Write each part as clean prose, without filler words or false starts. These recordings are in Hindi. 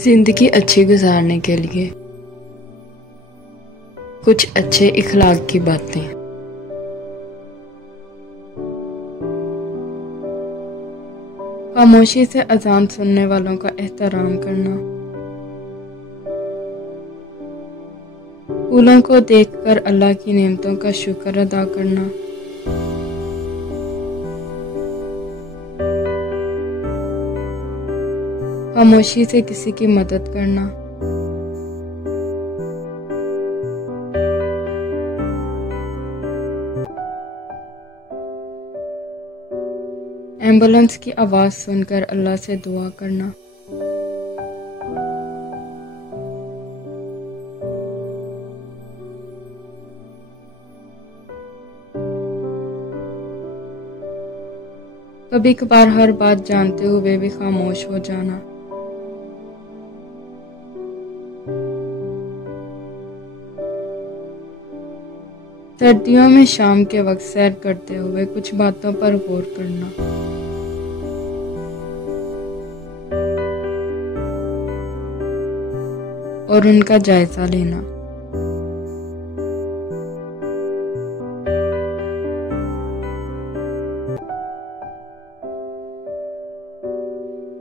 जिंदगी अच्छी गुजारने के लिए कुछ अच्छे इखलाक की बातें। खामोशी से अजान सुनने वालों का एहतराम करना, फूलों को देखकर अल्लाह की नेमतों का शुक्र अदा करना, खामोशी से किसी की मदद करना, एम्बुलेंस की आवाज़ सुनकर अल्लाह से दुआ करना, कभी कभार हर बात जानते हुए भी खामोश हो जाना, सर्दियों में शाम के वक्त सैर करते हुए कुछ बातों पर गौर करना, और उनका जायजा लेना।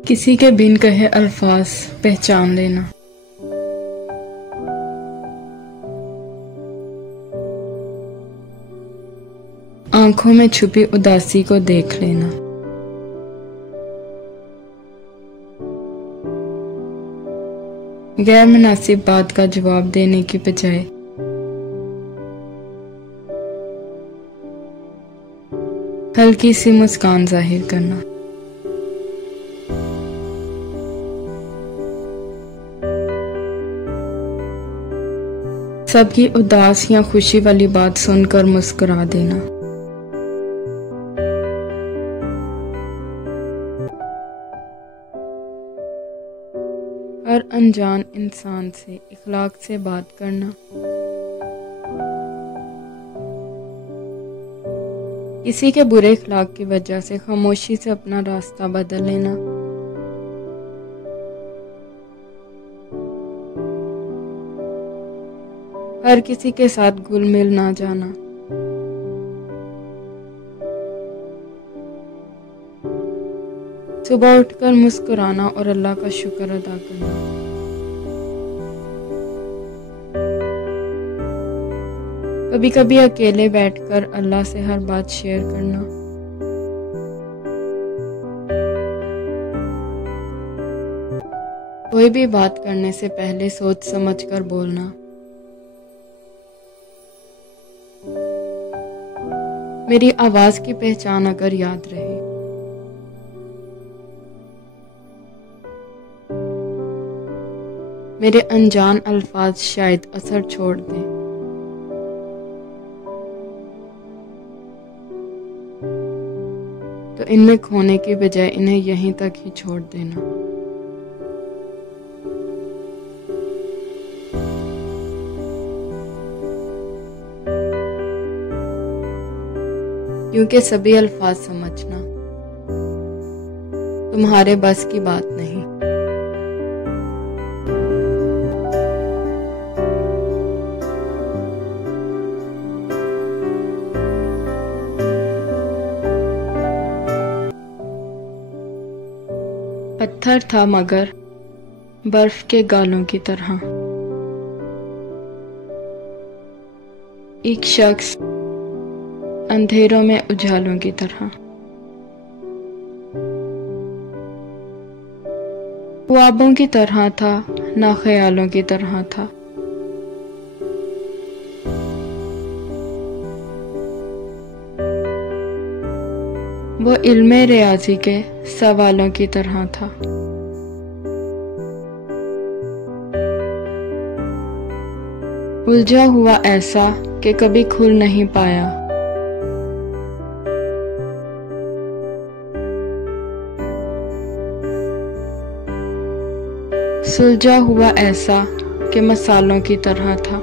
किसी के बिन कहे अल्फाज पहचान लेना, आंखों में छुपी उदासी को देख लेना, गैर मुनासिब बात का जवाब देने की बजाय हल्की सी मुस्कान जाहिर करना, सबकी उदास या खुशी वाली बात सुनकर मुस्कुरा देना, हर अनजान इंसान से इखलाक से बात करना, किसी के बुरे इखलाक की वजह से खामोशी से अपना रास्ता बदल लेना, हर किसी के साथ घुल मिल ना जाना, सुबह उठकर मुस्कुराना और अल्लाह का शुक्र अदा करना, कभी कभी अकेले बैठकर अल्लाह से हर बात शेयर करना, कोई भी बात करने से पहले सोच समझकर बोलना, मेरी आवाज की पहचान अगर याद रहे, मेरे अनजान अल्फाज शायद असर छोड़ दें, तो इनमें खोने की बजाय इन्हें यहीं तक ही छोड़ देना। क्योंकि सभी अल्फाज समझना तुम्हारे बस की बात नहीं। पत्थर था मगर बर्फ के गालों की तरह, एक शख्स अंधेरों में उजालों की तरह, ख्वाबों की तरह था ना ख्यालों की तरह था, वो इल्मे रियाजी के सवालों की तरह था, उलझा हुआ ऐसा कि कभी खुल नहीं पाया, सुलझा हुआ ऐसा कि मसालों की तरह था,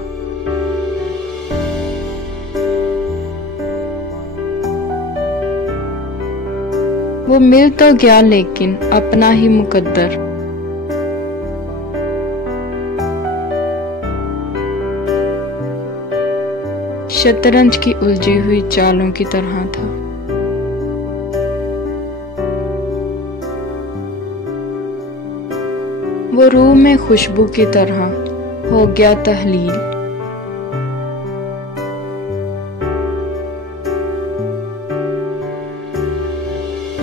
वो मिल तो गया लेकिन अपना ही मुकद्दर, शतरंज की उलझी हुई चालों की तरह था। वो रूह में खुशबू की तरह हो गया तहलील।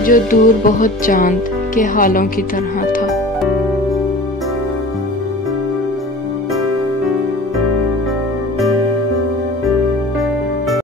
जो दूर बहुत चांद के हालों की तरह था।